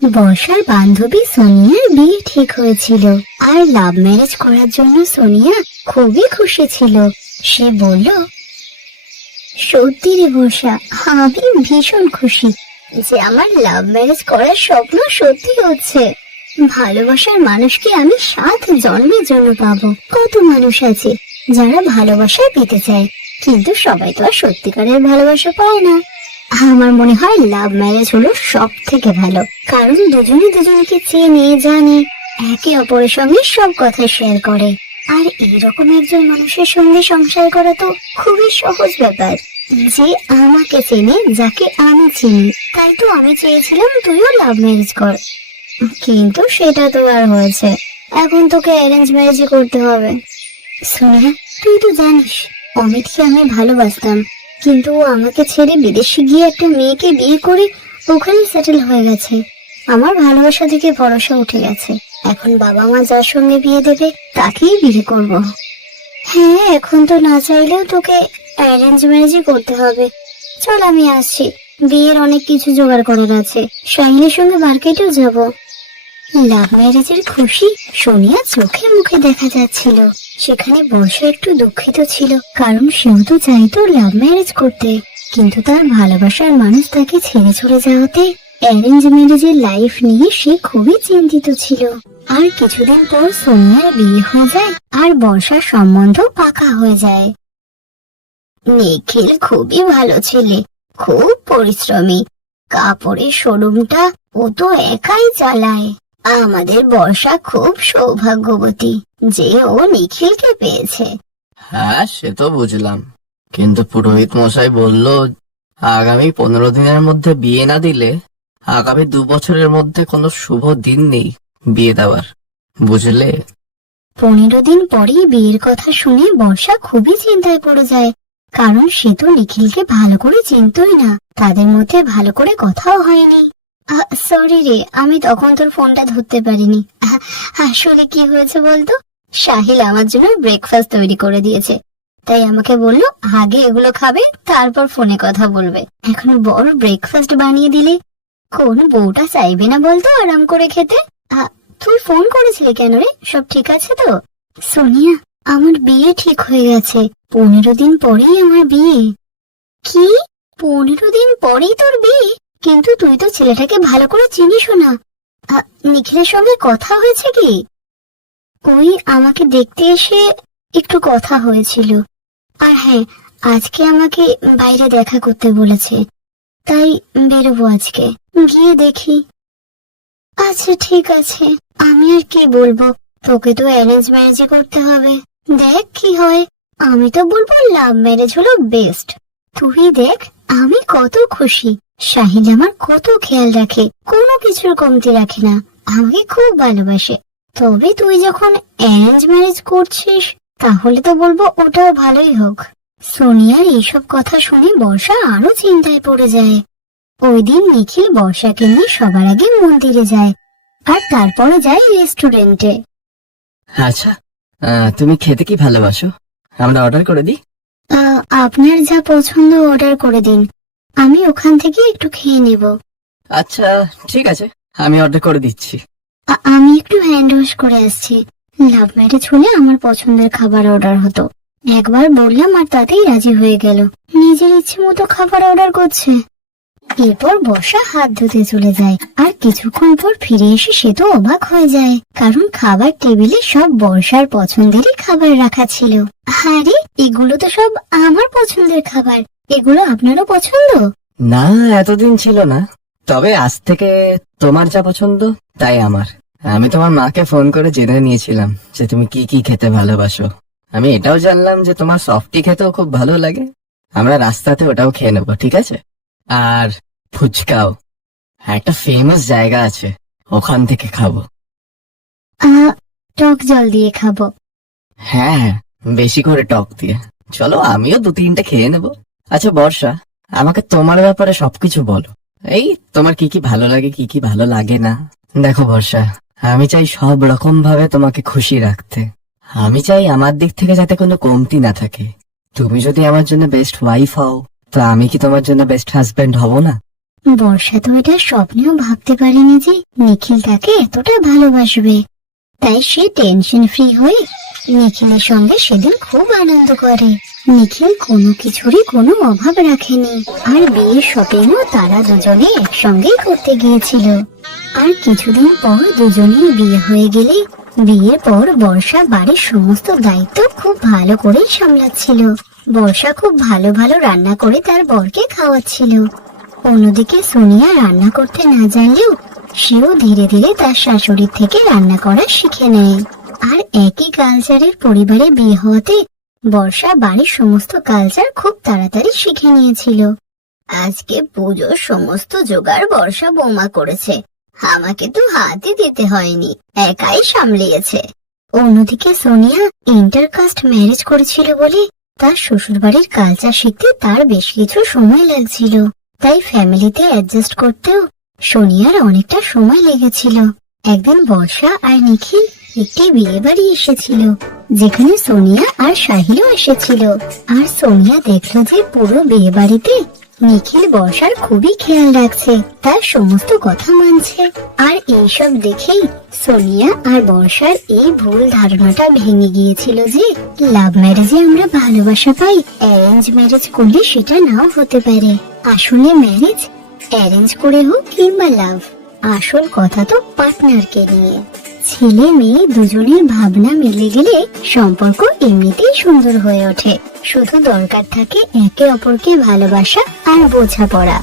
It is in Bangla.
বর্ষার বান্ধবী সোনিয়ার বিয়ে ঠিক হয়েছিল, আর লাভ ম্যারেজ করার জন্য সোনিয়া খুবই খুশি ছিল। সে বলল, সত্যি রে বর্ষা, আমি ভীষণ খুশি যে আমার লাভ ম্যারেজ করার স্বপ্ন সত্যি হচ্ছে। ভালোবাসার মানুষকে আমি 7 জন্মের জন্য পাবো। কত মানুষ আছে যারা ভালোবাসা পেতে চায়, কিন্তু সবাই তো আর সত্যিকারের ভালোবাসা পায় না। আমার মনে হয় লাভ ম্যারেজ হলো সব থেকে ভালো, কারণ দুজনে দুজনকে চেনে, জানে, একে অপরের সঙ্গে সব কথা শেয়ার করে। আর এইরকম একজন মানুষের সঙ্গে সংসার করা তো খুবই সহজ ব্যাপার, যে আমাকে চেনে, যাকে আমি চিনি। তাই তো আমি চেয়েছিলাম তুইও লাভ ম্যারেজ কর, কিন্তু সেটা তো আর হয়েছে। এখন তোকে অ্যারেঞ্জ ম্যারেজ করতে হবে। সোনিয়া, তুই তো জানিস অমিতকে আমি ভালোবাসতাম, কিন্তু ও আমাকে ছেড়ে বিদেশে গিয়ে একটা মেয়েকে বিয়ে করে ওখানে সেটেল হয়ে গেছে। আমার ভালোবাসা থেকে ভরসা উঠে গেছে। এখন বাবা মা যার সঙ্গে বিয়ে দেবে তাকেই বিয়ে করব। হ্যাঁ, এখন তো না চাইলেও তোকে অ্যারেঞ্জ ম্যারেজই করতে হবে। চল, আমি আসছি, বিয়ের অনেক কিছু জোগাড় করার আছে। শাহিনের সঙ্গে মার্কেটেও যাব। লাভ ম্যারেজের খুশি সোনিয়া চোখে মুখে দেখা যাচ্ছিল। সেখানে বর্ষা একটু দুঃখিত ছিল, কারণ সেও তো চাইতো লাভ ম্যারেজ করতে, কিন্তু তার ভালোবাসার মানুষ তাকে ছেড়ে চলে যাওয়াতে অ্যারেঞ্জ ম্যারেজের লাইফ নিয়ে সে খুবই চিন্তিত ছিল। আর কিছুদিন পর সোনিয়ার বিয়ে হয়ে যায়, আর বর্ষার সম্বন্ধ পাকা হয়ে যায়। নিখিল খুবই ভালো ছেলে, খুব পরিশ্রমী। কাপড়ের শোরুমটা ও তো একাই চালায়। আমাদের বর্ষা খুব সৌভাগ্যবতী যে ও নিখিলকে পেয়েছে। হ্যাঁ, সে তো বুঝলাম, কিন্তু পুরোহিত মশাই বলল আগামী 15 দিনের মধ্যে বিয়ে না দিলে আগামী 2 বছরের মধ্যে কোনো শুভ দিন নেই বিয়ে দেওয়ার, বুঝলে? 15 দিন পরেই বিয়ের কথা শুনে বর্ষা খুবই চিন্তায় পড়ে যায়, কারণ সে তো নিখিলকে ভালো করে চিনতই না, তাদের মধ্যে ভালো করে কথাও হয়নি। সরি রে, আমি তখন তোর ফোনটা ধরতে পারিনি। আসলে কি হয়েছে বলতো, সাহিল আমার জন্য ব্রেকফাস্ট তৈরি করে দিয়েছে, তাই আমাকে বললো আগে এগুলো খাবে, তারপর ফোনে কথা বলবে। এখন বড় ব্রেকফাস্ট বানিয়ে দিলে কোন বউটা চাইবে না বলতো আরাম করে খেতে? তুই ফোন করেছিলি কেন রে? সব ঠিক আছে তো? সোনিয়া, আমার বিয়ে ঠিক হয়ে গেছে। 15 দিন পরেই আমার বিয়ে। কি? 15 দিন পরেই তোর বিয়ে? কিন্তু তুই তো ছেলেটাকে ভালো করে চিনিসও না। নিখিলের সঙ্গে কথা হয়েছে কি? ওই আমাকে দেখতে এসে একটু কথা হয়েছিল। আর হ্যাঁ, আজকে আমাকে বাইরে দেখা করতে বলেছে, তাই বেরোবো আজকে, গিয়ে দেখি। আচ্ছা ঠিক আছে, আমি আর কি বলবো, তোকে তো অ্যারেঞ্জ ম্যারেজ করতে হবে। দেখ কি হয়। আমি তো বলবো লাভ ম্যারেজ হলো বেস্ট। তুই দেখ আমি কত খুশি, শাহিন আমার কত খেয়াল রাখে, কোনো কিছুর কমতি রাখে না, আমাকে খুব ভালোবাসে। তবে তুই যখন অ্যারেঞ্জ ম্যারেজ করছিস, তাহলে তো বলবো ওটাও ভালোই হোক। সোনিয়ার এইসব কথা শুনে বর্ষা আরো চিন্তায় পড়ে যায়। ওই দিন নিখিল বর্ষাকে নিয়ে সবার আগে মন্দিরে যায়, আর তারপরে যায় রেস্টুরেন্টে। আচ্ছা, তুমি খেতে কি ভালোবাসো? আমরা অর্ডার করে দিই। আপনার যা পছন্দ অর্ডার করে দিন, আমি ওখান থেকে একটু খেয়ে নেব। আচ্ছা ঠিক আছে, আমি অর্ডার করে দিচ্ছি। আমি একটু হ্যান্ড ওয়াশ করে আসছি। লাভ ম্যারেজ হলে আমার পছন্দের খাবার অর্ডার হতো, একবার বললাম আর তাতেই রাজি হয়ে গেল, নিজের ইচ্ছে মতো খাবার অর্ডার করছে। এরপর বর্ষা হাত ধুতে চলে যায়, আর কিছুক্ষণ পর ফিরে এসে সে তো অবাক হয়ে যায়, কারণ খাবার টেবিলে সব বর্ষার পছন্দেরই খাবার রাখা ছিল। আরে এগুলো তো সব আমার পছন্দের খাবার, এগুলো আপনারও পছন্দ? না, এতদিন ছিল না, তবে আজ থেকে তোমার যা পছন্দ তাই আমার। আমি তোমার মাকে ফোন করে জেনে নিয়েছিলাম যে তুমি কি কি খেতে ভালোবাসো। আমি এটাও জানলাম যে তোমার সফটি খেতেও খুব ভালো লাগে। আমরা রাস্তাতে ওটাও খেয়ে নেবো, ঠিক আছে? আর ফুচকাও, একটা ফেমাস জায়গা আছে, ওখান থেকে খাবো। টক জল দিয়ে খাবো। হ্যাঁ, বেশি করে টক দিয়ে। চলো আমিও 2-3টে খেয়ে নেবো। আচ্ছা বর্ষা, আমাকে তোমার ব্যাপারে সবকিছু বলো। এই তোমার কি কি ভালো লাগে, কি কি ভালো লাগে না। দেখো বর্ষা, আমি চাই সব রকম ভাবে তোমাকে খুশি রাখতে। আমি চাই আমার দিক থেকে যাতে কোনো কমতি না থাকে। তুমি যদি আমার জন্য বেস্ট ওয়াইফ হও, তো আমি কি তোমার জন্য বেস্ট হাজবেন্ড হব না? বর্ষা তো এটা স্বপ্নেও ভাবতে পারেনি যে নিখিল তাকে এতটা ভালোবাসবে। তাই সে টেনশন ফ্রি হয়ে নিখিলের সঙ্গে সেদিন খুব আনন্দ করে। নিখিল কোনো কিছুরই কোনো অভাব রাখেনি, আর বিয়ের শপিংও তারা দুজনে একসঙ্গেই করতে গিয়েছিল। আর কিছুদিন পর দুজনের বিয়ে হয়ে গেলে, বিয়ের পর বর্ষা বাড়ির সমস্ত দায়িত্ব খুব ভালো করে সামলাচ্ছিল। বর্ষা খুব ভালো ভালো রান্না করে তার বরকে খাওয়াচ্ছিল। অন্যদিকে সোনিয়া রান্না করতে না জানলেও সেও ধীরে ধীরে তার শাশুড়ির থেকে রান্না করা শিখে নেয়। আর একই কালচারের পরিবারে বিয়ে হওয়াতে বর্ষা বাড়ির সমস্ত কালচার খুব তাড়াতাড়ি শিখে নিয়েছিল। আজকে পুজোর সমস্ত জোগাড় বর্ষা বৌমা করেছে, আমাকে তো হাতই দিতে হয়নি, একাই সামলিয়েছে। অন্যদিকে সোনিয়া ইন্টারকাস্ট ম্যারেজ করেছিল বলে তার শ্বশুরবাড়ির কালচার শিখতে তার বেশ কিছু সময় লাগছিল। তাই ফ্যামিলিতে অ্যাডজাস্ট করতেও সোনিয়ার অনেকটা সময় লেগেছিল। একদিন বর্ষা আর নিখিল একটি বিয়ে বাড়ি এসেছিল, যেখানে সোনিয়া আর সাহিলও এসেছিল। আর সোনিয়া দেখলো যে পুরো বিয়ে বাড়িতে নিখিল বর্ষার খুবই খেয়াল রাখছে, তার সমস্ত কথা মানছে। আর এইসব দেখেই সোনিয়া আর বর্ষার এই ভুল ধারণাটা ভেঙে গিয়েছিল যে লাভ ম্যারেজে আমরা ভালোবাসা পাই, অ্যারেঞ্জ ম্যারেজ করলে সেটা নাও হতে পারে। আসলে ম্যারেজ অ্যারেঞ্জ করে হোক কিংবা লাভ, আসল কথা তো পার্টনারকে নিয়ে। ছেলে মেয়ে দুজনের ভাবনা মিলে গেলে সম্পর্ক এমনিতেই সুন্দর হয়ে ওঠে। শুধু দরকার থাকে একে অপরকে ভালোবাসা আর বোঝাপড়া।